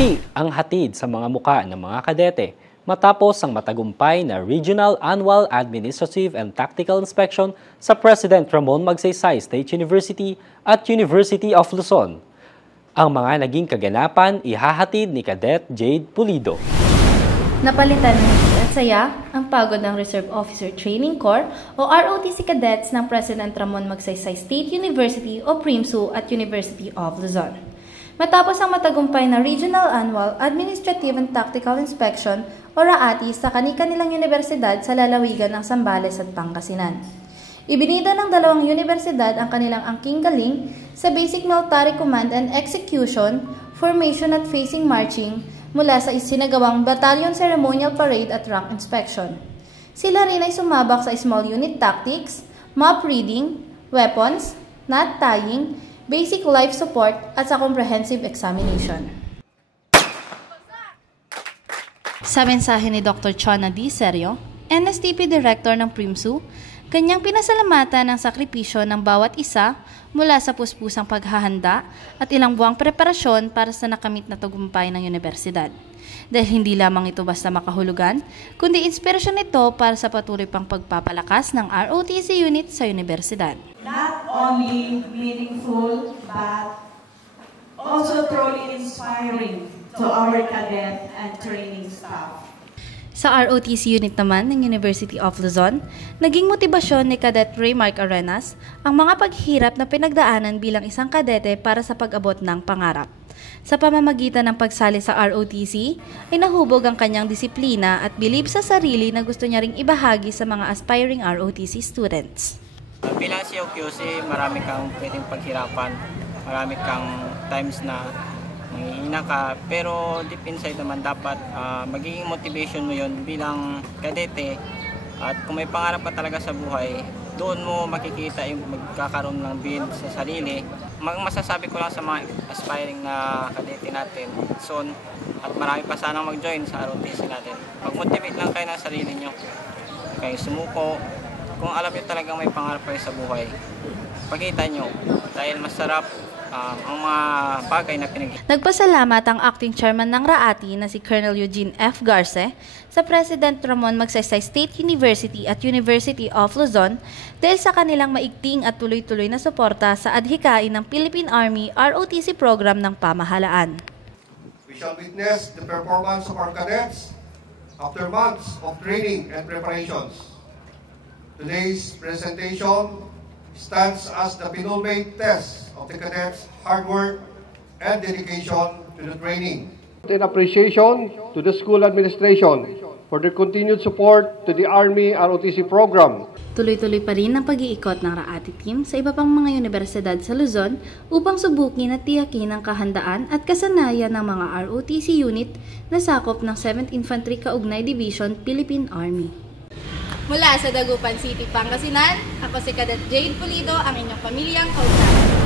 Ngiti ang hatid sa mga muka ng mga kadete matapos ang matagumpay na Regional Annual Administrative and Tactical Inspection sa President Ramon Magsaysay State University at University of Luzon. Ang mga naging kaganapan ihahatid ni Cadet Jade Pulido. Napalitan ng ngiti at saya ang pagod ng Reserve Officer Training Corps o ROTC cadets ng President Ramon Magsaysay State University o PRIMSU at University of Luzon. Matapos ang matagumpay na Regional Annual Administrative and Tactical Inspection o RAATI sa kani-kanilang universidad sa lalawigan ng Zambales at Pangasinan. Ibinida ng dalawang universidad ang kanilang angking galing sa Basic Military Command and Execution, Formation at Facing Marching mula sa isinagawang Battalion Ceremonial Parade at Rank Inspection. Sila rin ay sumabak sa Small Unit Tactics, Map Reading, Weapons, Knot Tying, Basic Life Support at sa Comprehensive Examination. Sa mensahe ni Dr. Chona D. Serio, NSTP Director ng PRIMSU, kanyang pinasalamatan ang sakripisyo ng bawat isa mula sa puspusang paghahanda at ilang buwang preparasyon para sa nakamit na tagumpay ng universidad. Dahil hindi lamang ito basta makahulugan, kundi inspirasyon ito para sa patuloy pang pagpapalakas ng ROTC unit sa universidad. Not only meaningful, but also truly inspiring to our cadet and training staff. Sa ROTC unit naman ng University of Luzon, naging motibasyon ni Cadet Raymark Arenas ang mga paghihirap na pinagdaanan bilang isang kadete para sa pag-abot ng pangarap. Sa pamamagitan ng pagsali sa ROTC, ay nahubog ang kanyang disiplina at bilib sa sarili na gusto niya ring ibahagi sa mga aspiring ROTC students. Bilang COQC, marami kang pwedeng paghirapan, marami kang times na manghihina ka, pero deep inside naman dapat magiging motivation mo yon bilang kadete. At kung may pangarap ka talaga sa buhay, doon mo makikita yung magkakaroon ng build sa sarili. Masasabi ko lang sa mga aspiring na kadete natin soon, at marami pa sanang mag-join sa ROTC natin. Mag-motivate lang kayo ng sarili nyo, kayo sumuko. Kung alam nyo talagang may pangarap kayo sa buhay, pakita nyo dahil masarap ang mga bagay na Nagpasalamat ang acting chairman ng RAATI na si Colonel Eugene F. Garce sa President Ramon Magsaysay State University at University of Luzon dahil sa kanilang maigting at tuloy-tuloy na suporta sa adhikain ng Philippine Army ROTC program ng pamahalaan. We shall witness the performance of our cadets after months of training and preparations. Today's presentation stands as the penultimate test of the cadets' hard work and dedication to the training. In appreciation to the school administration for their continued support to the Army ROTC program. Tuloy-tuloy pa rin ang pag-iikot ng RAATI team sa iba pang mga universidad sa Luzon upang subukin at tiyakin ang kahandaan at kasanayan ng mga ROTC unit na sakop ng 7th Infantry Kaugnay Division, Philippine Army. Mula sa Dagupan City, Pangasinan, ako si Cadet Jade Pulido, ang inyong pamilyang kausap.